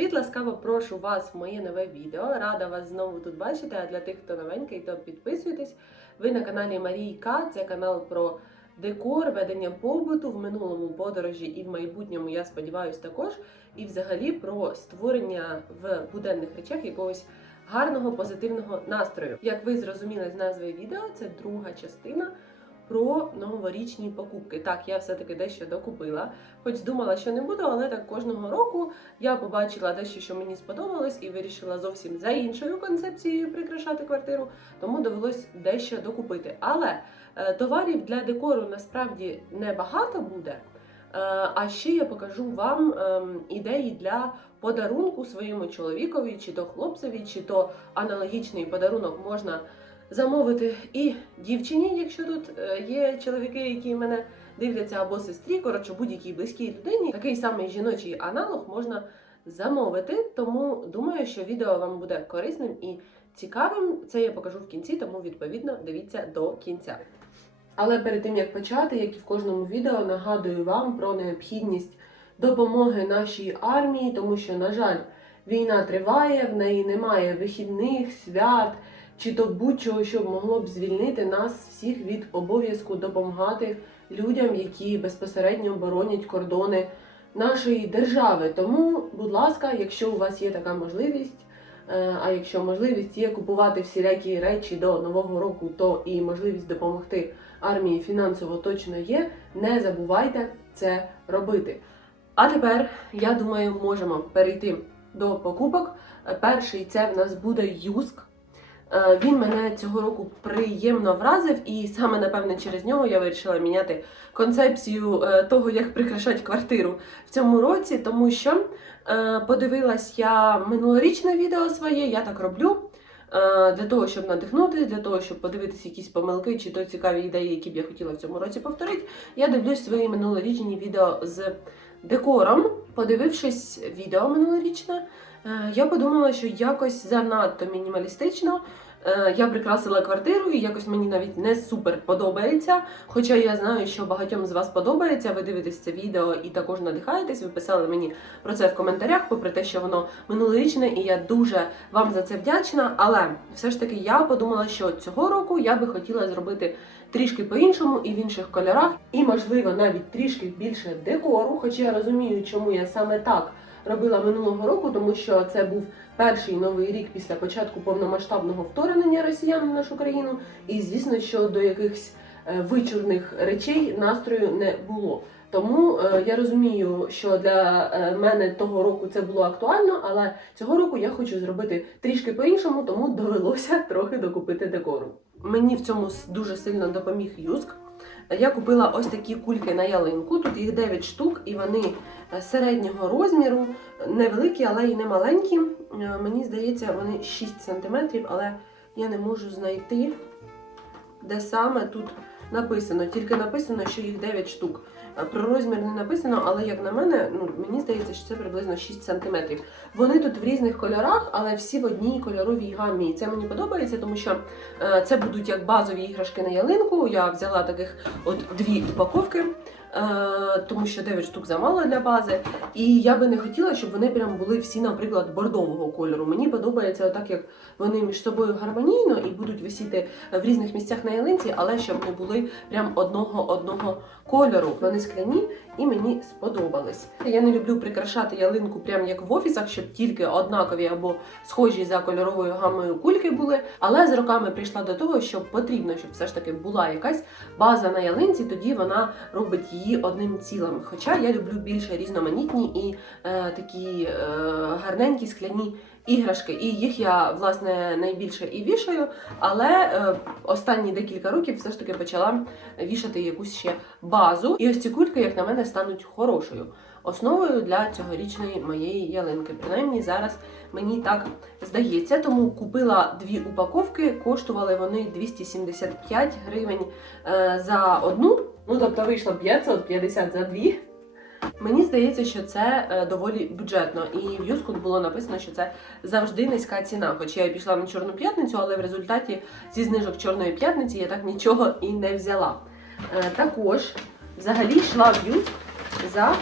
Привіт! Ласкаво прошу вас в моє нове відео. Рада вас знову тут бачити. А для тих, хто новенький, то підписуйтесь. Ви на каналі Марії К. Це канал про декор, ведення побуту в минулому подорожі і в майбутньому, я сподіваюся, також. І взагалі про створення в буденних речах якогось гарного позитивного настрою. Як ви зрозуміли з назви відео, це друга частина. Про новорічні покупки. Так, я все-таки дещо докупила. Хоч думала, що не буду, але так кожного року я побачила дещо, що мені сподобалось, і вирішила зовсім за іншою концепцією прикрашати квартиру, тому довелось дещо докупити. Але е, товарів для декору насправді небагато буде. Е, а ще я покажу вам ем, ідеї для подарунку своєму чоловікові, чи то хлопцеві, чи то аналогічний подарунок можна замовити і дівчині, якщо тут е, є чоловіки, які мене дивляться, або сестрі, коротше, будь-якій близькій людині. Такий самий жіночий аналог можна замовити. Тому думаю, що відео вам буде корисним і цікавим. Це я покажу в кінці, тому відповідно дивіться до кінця. Але перед тим як почати, як і в кожному відео, нагадую вам про необхідність допомоги нашій армії, тому що, на жаль, війна триває, в неї немає вихідних, свят чи то будь-чого, що могло б звільнити нас всіх від обов'язку допомагати людям, які безпосередньо боронять кордони нашої держави. Тому, будь ласка, якщо у вас є така можливість, е, а якщо можливість є купувати всілякі речі до нового року, то і можливість допомогти армії фінансово точно є. Не забувайте це робити. А тепер я думаю, можемо перейти до покупок. Перший це в нас буде юск. Е, Він мене цього року приємно вразив, і саме напевне через нього я вирішила міняти концепцію е, того, як прикрашати квартиру в цьому році, тому що е, подивилась я минулорічне відео своє, я так роблю. Для того, щоб надихнутися, для того, щоб подивитися якісь помилки чи то цікаві ідеї, які б я хотіла в цьому році повторити, я дивлюсь свої минулорічні відео з декором. Подивившись відео минулорічне, я подумала, що якось занадто мінімалістично. Е, Я прикрасила квартиру і якось мені навіть не супер подобається. Хоча я знаю, що багатьом з вас подобається. Ви дивитесь це відео і також надихаєтесь. Ви писали мені про це в коментарях, попри те, що воно минулорічне, і я дуже вам за це вдячна. Але все ж таки я подумала, що цього року я би хотіла зробити трішки по-іншому і в інших кольорах, і можливо навіть трішки більше декору. Хоча я розумію, чому я саме так робила минулого року, тому що це був перший новий рік після початку повномасштабного вторгнення росіян в нашу країну, і звісно, що до якихось е, вичурних речей настрою не було. Тому е, я розумію, що для е, мене того року це було актуально, але цього року я хочу зробити трішки по-іншому, тому довелося трохи докупити декору. Мені в цьому дуже сильно допоміг Юск. Я купила ось такі кульки на ялинку. Тут їх 9 штук, і вони е, середнього розміру, невеликі, але й не маленькі. Е, Мені здається, вони 6 см, але я не можу знайти, де саме тут написано. Тільки написано, що їх 9 штук. Про розмір не написано, але як на мене, ну мені здається, що це приблизно 6 см. Вони тут в різних кольорах, але всі в одній кольоровій гамі. І це мені подобається, тому що е, це будуть як базові іграшки на ялинку. Я взяла таких от дві упаковки. Е, Тому що 9 штук замало для бази, і я би не хотіла, щоб вони прям були всі, наприклад, бордового кольору. Мені подобається отак, як вони між собою гармонійно і будуть висіти в різних місцях на ялинці, але щоб не були прям одного одного кольору. Вони скляні і мені сподобались. Я не люблю прикрашати ялинку прям як в офісах, щоб тільки однакові або схожі за кольоровою гамою кульки були. Але з роками прийшла до того, що потрібно, щоб все ж таки була якась база на ялинці, тоді вона робить її одним цілим. Хоча я люблю більше різноманітні і е, такі е, гарненькі скляні іграшки. І їх я власне найбільше і вішаю. Але е, останні декілька років все ж таки почала вішати якусь ще базу. І ось ці кульки, як на мене, стануть хорошою основою для цьогорічної моєї ялинки. Принаймні зараз мені так здається. Тому купила дві упаковки, коштували вони 275 гривень е, за одну. Ну тобто вийшло 550 за дві. Мені здається, що це е, доволі бюджетно, і в Юску було написано, що це завжди низька ціна. Хоч я пішла на чорну п'ятницю, але в результаті зі знижок чорної п'ятниці я так нічого і не взяла. Е, Також взагалі йшла в Юск за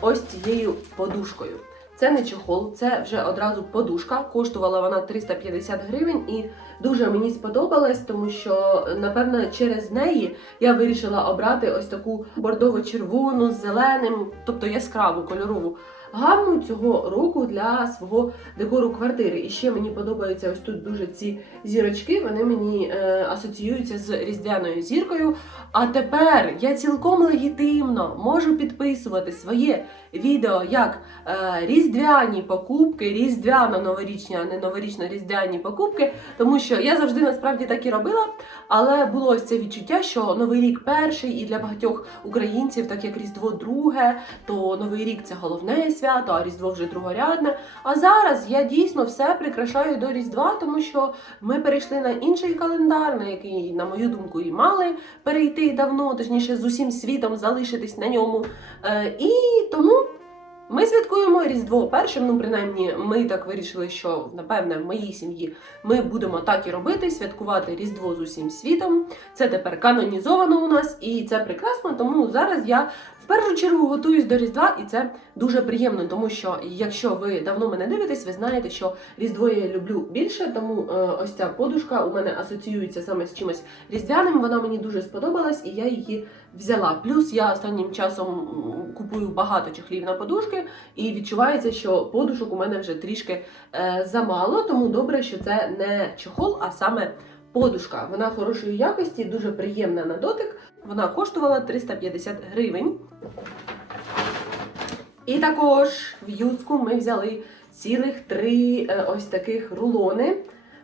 ось цією подушкою. Це не чохол, це вже одразу подушка. Коштувала вона 350 гривень, і дуже мені сподобалась, тому що, напевно, через неї я вирішила обрати ось таку бордово-червону з зеленим, тобто яскраву кольорову гаму цього року для свого декору квартири. І ще мені подобаються ось тут дуже ці зірочки, вони мені е, асоціюються з різдвяною зіркою. А тепер я цілком легітимно можу підписувати своє відео як е, різдвяні покупки, різдвяно-новорічні, а не новорічно-різдвяні покупки, тому що я завжди насправді так і робила, але було ось це відчуття, що новий рік перший і для багатьох українців, так як Різдво друге, то новий рік це головне свято свято, а Різдво вже другорядне. А зараз я дійсно все прикрашаю до Різдва, тому що ми перейшли на інший календар, на який, на мою думку, і мали перейти давно, точніше, з усім світом залишитись на ньому. Е, і тому. Ми святкуємо Різдво першим. Ну, принаймні, ми так вирішили, що напевне в моїй сім'ї ми будемо так і робити, святкувати Різдво з усім світом. Це тепер канонізовано у нас і це прекрасно. Тому зараз я в першу чергу готуюсь до Різдва, і це дуже приємно, тому що якщо ви давно мене дивитесь, ви знаєте, що Різдво я люблю більше, тому е, ось ця подушка у мене асоціюється саме з чимось різдвяним. Вона мені дуже сподобалась, і я її взяла. Плюс я останнім часом купую багато чехлів на подушки, і відчувається, що подушок у мене вже трішки е, замало, тому добре, що це не чохол, а саме подушка. Вона хорошої якості, дуже приємна на дотик. Вона коштувала 350 гривень. І також в юску ми взяли цілих три е, ось таких рулони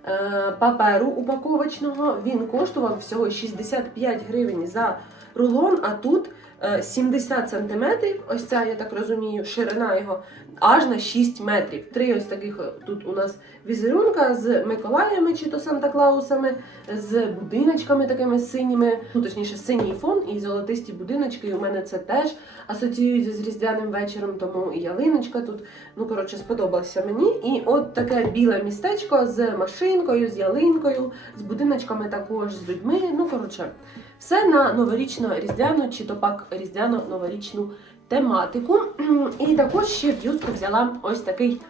е, паперу упаковочного. Він коштував всього 65 гривень за рулон, а тут Е, 70 сантиметрів, ось ця, я так розумію, ширина його аж на 6 метрів. Три ось таких е, тут у нас візерунка з Миколаями чи то Санта-Клаусами, з будиночками такими синіми, ну точніше, синій фон і золотисті будиночки. У мене це теж асоціюється з різдвяним вечором, тому і ялиночка тут, ну, коротше, сподобався мені. І от таке біле містечко з машинкою, з ялинкою, з будиночками також, з людьми. Ну, коротше. Все на новорічно-різдвяну чи то пак різдвяно-новорічну тематику. І також ще в юску взяла ось такий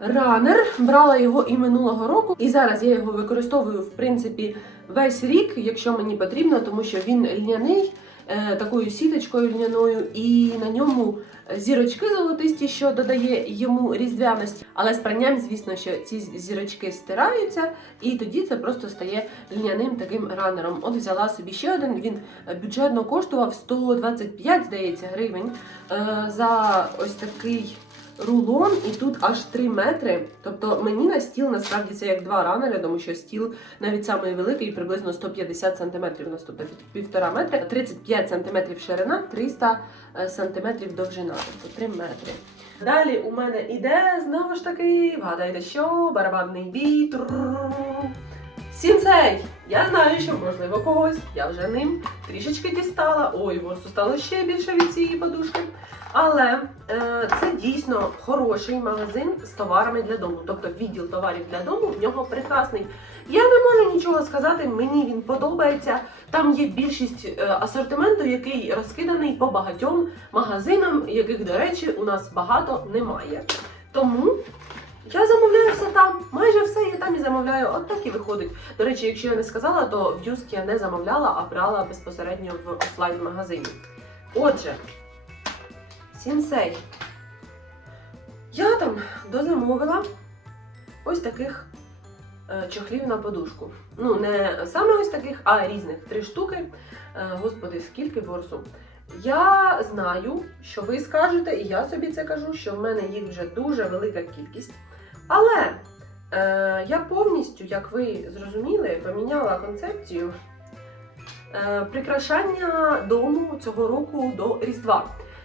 ранер. Брала його і минулого року, і зараз я його використовую, в принципі, весь рік, якщо мені потрібно, тому що він льняний. Е, такою сіточкою льняною, і на ньому зірочки золотисті, що додає йому різдвяності. Але з пранням, звісно, що ці зірочки стираються, і тоді це просто стає льняним таким ранером. От взяла собі ще один, він бюджетно коштував 125, здається, гривень е, за ось такий рулон, і тут аж 3 метри. Тобто мені на стіл насправді це як два ранеля, тому що стіл навіть самий великий, приблизно 150 см на півтора метри, 35 см ширина, 300 е, сантиметрів довжина, тобто 3 метри. Далі у мене іде, знову ж таки, вгадайте, що барабанний бій. Сінцей! Я знаю, що, можливо, когось, я вже ним трішечки дістала, ой, ворсу стало ще більше від цієї подушки. Але е, це дійсно хороший магазин з товарами для дому. Тобто відділ товарів для дому в нього прекрасний. Я не можу нічого сказати, мені він подобається. Там є більшість е, асортименту, який розкиданий по багатьом магазинам, яких, до речі, у нас багато немає. Тому я замовляю все там. Майже все я там і замовляю. От так і виходить. До речі, якщо я не сказала, то в Юск я не замовляла, а брала безпосередньо в офлайн-магазині. Отже, сінсей. Я там дозамовила ось таких е, чохлів на подушку. Ну, не саме ось таких, а різних три штуки. Е, господи, скільки борсу. Я знаю, що ви скажете, і я собі це кажу, що в мене їх вже дуже велика кількість. Але е, я повністю, як ви зрозуміли, поміняла концепцію е, прикрашання дому цього року до Різдва.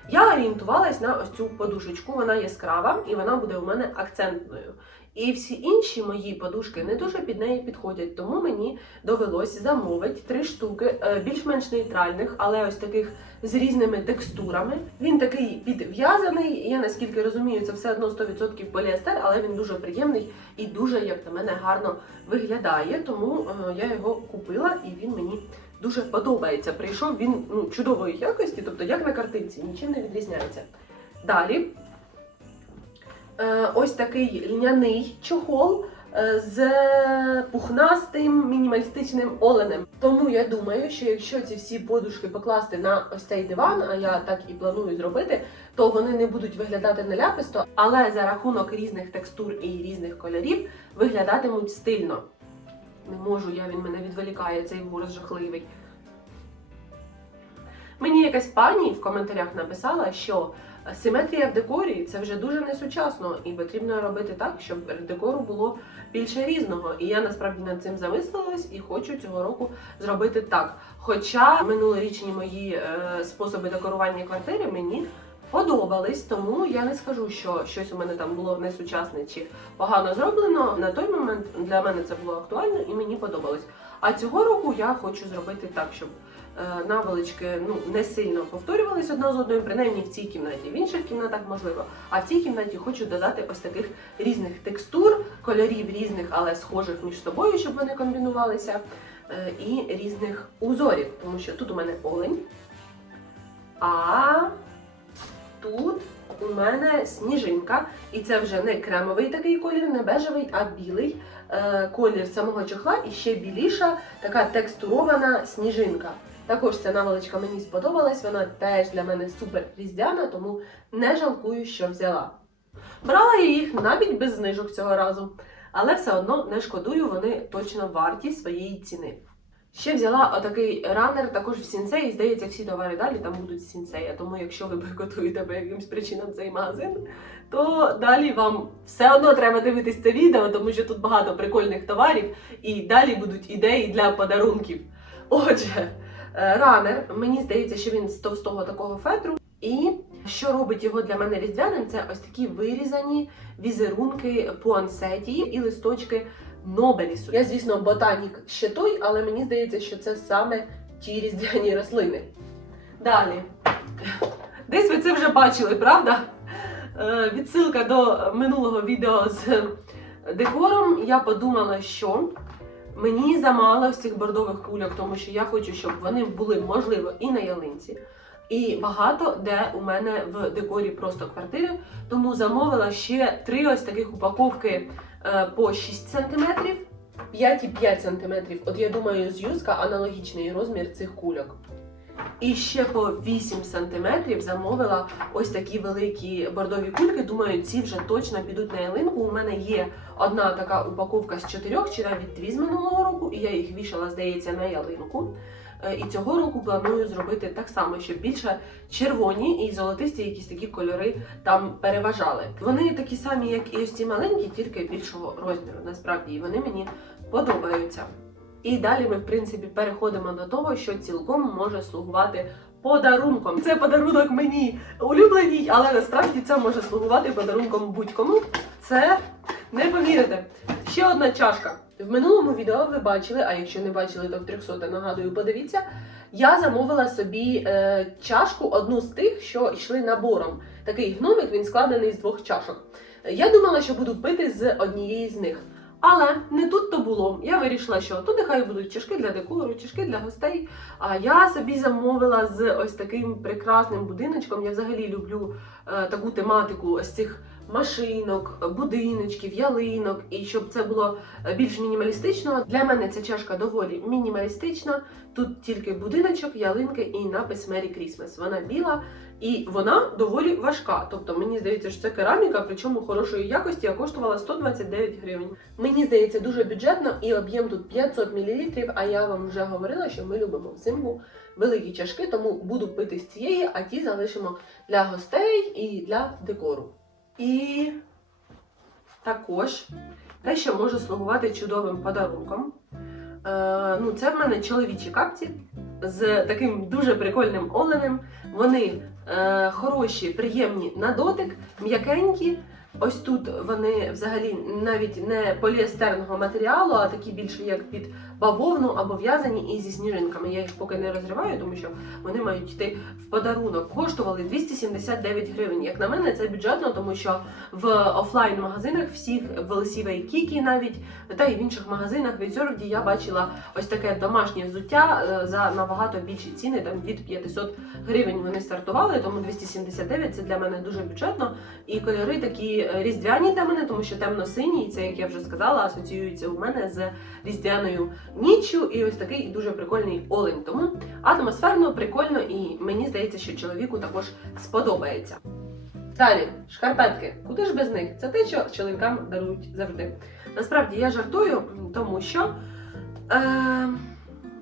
Я орієнтувалась на ось цю подушечку, вона яскрава і вона буде у мене акцентною. І всі інші мої подушки не дуже під неї підходять, тому мені довелось замовити три штуки е, більш-менш нейтральних, але ось таких з різними текстурами. Він такий підв'язаний. Я наскільки розумію, це все одно 100% поліестер, але він дуже приємний і дуже, як на мене, гарно виглядає. Тому е, я його купила і він мені дуже подобається. Прийшов він ну, чудової якості, тобто як на картинці, нічим не відрізняється. Далі ось такий льняний чохол е, з пухнастим мінімалістичним оленем. Тому я думаю, що якщо ці всі подушки покласти на ось цей диван, а я так і планую зробити, то вони не будуть виглядати наляписто, але за рахунок різних текстур і різних кольорів виглядатимуть стильно. Не можу я, він мене відволікає, цей ворс жахливий. Мені якась пані в коментарях написала, що симетрія в декорі це вже дуже несучасно, і потрібно робити так, щоб декору було більше різного. І я насправді над цим замислилась і хочу цього року зробити так. Хоча минулорічні мої е, способи декорування квартири мені подобались, тому я не скажу, що щось у мене там було несучасне чи погано зроблено. На той момент для мене це було актуально і мені подобалось. А цього року я хочу зробити так, щоб наволочки ну не сильно повторювались одна з одною, принаймні в цій кімнаті. В інших кімнатах можливо. А в цій кімнаті хочу додати ось таких різних текстур, кольорів різних, але схожих між собою, щоб вони комбінувалися, е, і різних узорів, тому що тут у мене олень. А тут у мене сніжинка, і це вже не кремовий такий колір, не бежевий, а білий е, колір самого чохла і ще біліша, така текстурована сніжинка. Також ця наволочка мені сподобалась, вона теж для мене супер різдвяна, тому не жалкую, що взяла. Брала я їх навіть без знижок цього разу, але все одно не шкодую, вони точно варті своєї ціни. Ще взяла отакий ранер також в сінсеї. Здається, всі товари далі там будуть з сінсея. Тому якщо ви бойкотуєте по якимсь причинам цей магазин, то далі вам все одно треба дивитись це відео, тому що тут багато прикольних товарів, і далі будуть ідеї для подарунків. Отже, ранер, мені здається, що він з товстого такого фетру. І що робить його для мене різдвяним, це ось такі вирізані візерунки пуансеті і листочки Нобелісу. Я, звісно, ботанік ще той, але мені здається, що це саме ті різдвяні рослини. Далі. Десь ви це вже бачили, правда? Е, Відсилка до минулого відео з декором. Я подумала, що мені замало з цих бордових кульок, тому що я хочу, щоб вони були, можливо, і на ялинці. І багато де у мене в декорі просто квартири. Тому замовила ще три ось таких упаковки е, по 6 см, 5,5 см. От я думаю, з аналогічний розмір цих кульок. І ще по 8 см замовила ось такі великі бордові кульки. Думаю, ці вже точно підуть на ялинку. У мене є одна така упаковка з чотирьох, чи навіть дві з минулого року, і я їх вішала, здається, на ялинку. Е, І цього року планую зробити так само, щоб більше червоні і золотисті якісь такі кольори там переважали. Вони такі самі, як і ось ці маленькі, тільки більшого розміру. Насправді і вони мені подобаються. І далі ми, в принципі, переходимо до того, що цілком може слугувати подарунком. Це подарунок мені улюбленій, але насправді це може слугувати подарунком будь-кому. Це не повірите. Ще одна чашка. В минулому відео ви бачили, а якщо не бачили, то в 300 нагадую, подивіться. Я замовила собі е, чашку, одну з тих, що йшли набором. Такий гномик, він складений з двох чашок. Я думала, що буду пити з однієї з них. Але не тут то було. Я вирішила, що то нехай будуть чашки для декору, чашки для гостей. А я собі замовила з ось таким прекрасним будиночком. Я взагалі люблю е, таку тематику ось цих машинок, будиночків, ялинок, і щоб це було е, більш мінімалістично. Для мене ця чашка доволі мінімалістична. Тут тільки будиночок, ялинки і напис Merry Christmas. Вона біла і вона доволі важка. Тобто мені здається, що це кераміка, причому хорошої якості, а коштувала 129 гривень. Мені здається, дуже бюджетно і об'єм тут 500 мл, А я вам вже говорила, що ми любимо взимку великі чашки, тому буду пити з цієї, а ті залишимо для гостей і для декору. І також те, що може слугувати чудовим подарунком. Е, ну, це в мене чоловічі капці з таким дуже прикольним оленем. Вони е, хороші, приємні на дотик, м'якенькі. Ось тут вони взагалі навіть не поліестерного матеріалу, а такі більше як під бавовну або в'язані і зі сніжинками. Я їх поки не розриваю, тому що вони мають йти в подарунок. Коштували 279 гривень. Як на мене, це бюджетно, тому що в офлайн-магазинах всіх в LCV і Kiki навіть та і в інших магазинах від Зервді я бачила ось таке домашнє взуття е, за набагато більші ціни, там від 500 гривень вони стартували, тому 279 це для мене дуже бюджетно. І кольори такі різдвяні мене, тому що темно-синій, це, як я вже сказала, асоціюється у мене з різдвяною ніччю. І ось такий дуже прикольний олень. Тому атмосферно, прикольно, і мені здається, що чоловіку також сподобається. Далі, шкарпетки. Куди ж без них? Це те, що чоловікам дарують завжди. Насправді я жартую, тому що е,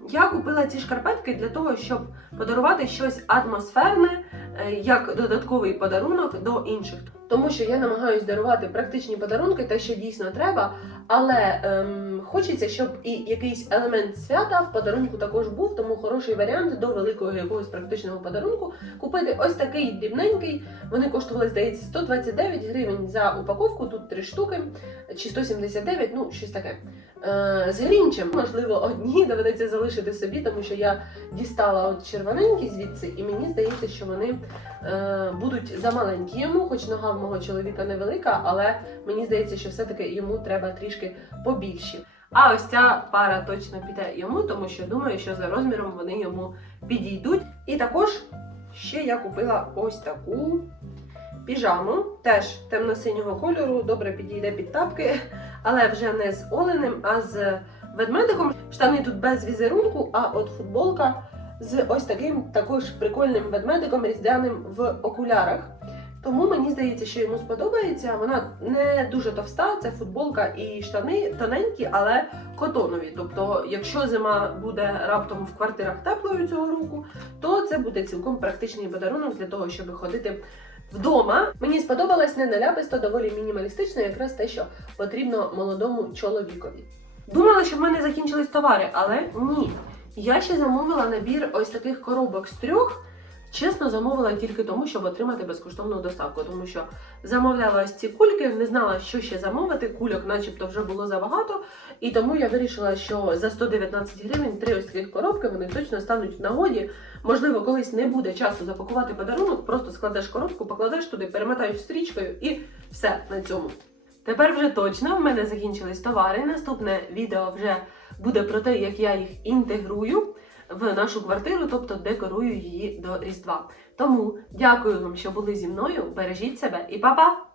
я купила ці шкарпетки для того, щоб подарувати щось атмосферне, е, як додатковий подарунок до інших. Тому що я намагаюся дарувати практичні подарунки, те, що дійсно треба, але ем, хочеться, щоб і якийсь елемент свята в подарунку також був, тому хороший варіант до великого якогось практичного подарунку купити ось такий дрібненький. Вони коштували, здається, 129 гривень за упаковку, тут три штуки, чи 179, ну щось таке. Е, з грінчем, можливо, одні доведеться залишити собі, тому що я дістала от червоненькі звідси, і мені здається, що вони е, будуть замаленькі йому, хоч нога мого чоловіка невелика, але мені здається, що все-таки йому треба трішки побільші. А ось ця пара точно піде йому, тому що думаю, що за розміром вони йому підійдуть. І також ще я купила ось таку піжаму, теж темно-синього кольору, добре підійде під тапки, але вже не з оленем, а з ведмедиком. Штани тут без візерунку, а от футболка з ось таким також прикольним ведмедиком різдвяним в окулярах. Тому мені здається, що йому сподобається. Вона не дуже товста, це футболка і штани тоненькі, але котонові. Тобто, якщо зима буде раптом в квартирах теплою цього року, то це буде цілком практичний подарунок для того, щоб ходити вдома. Мені сподобалось не наляписто, доволі мінімалістично, якраз те, що потрібно молодому чоловікові. Думала, що в мене закінчились товари, але ні. Я ще замовила набір ось таких коробок з трьох. Чесно, замовила тільки тому, щоб отримати безкоштовну доставку, тому що замовляла ось ці кульки, не знала, що ще замовити. Кульок, начебто, вже було забагато. І тому я вирішила, що за 119 гривень три ось таких коробки вони точно стануть в нагоді. Можливо, колись не буде часу запакувати подарунок, просто складеш коробку, покладеш туди, перемотаєш стрічкою і все на цьому. Тепер вже точно в мене закінчились товари. Наступне відео вже буде про те, як я їх інтегрую в нашу квартиру, тобто декорую її до Різдва. Тому дякую вам, що були зі мною. Бережіть себе і па-па!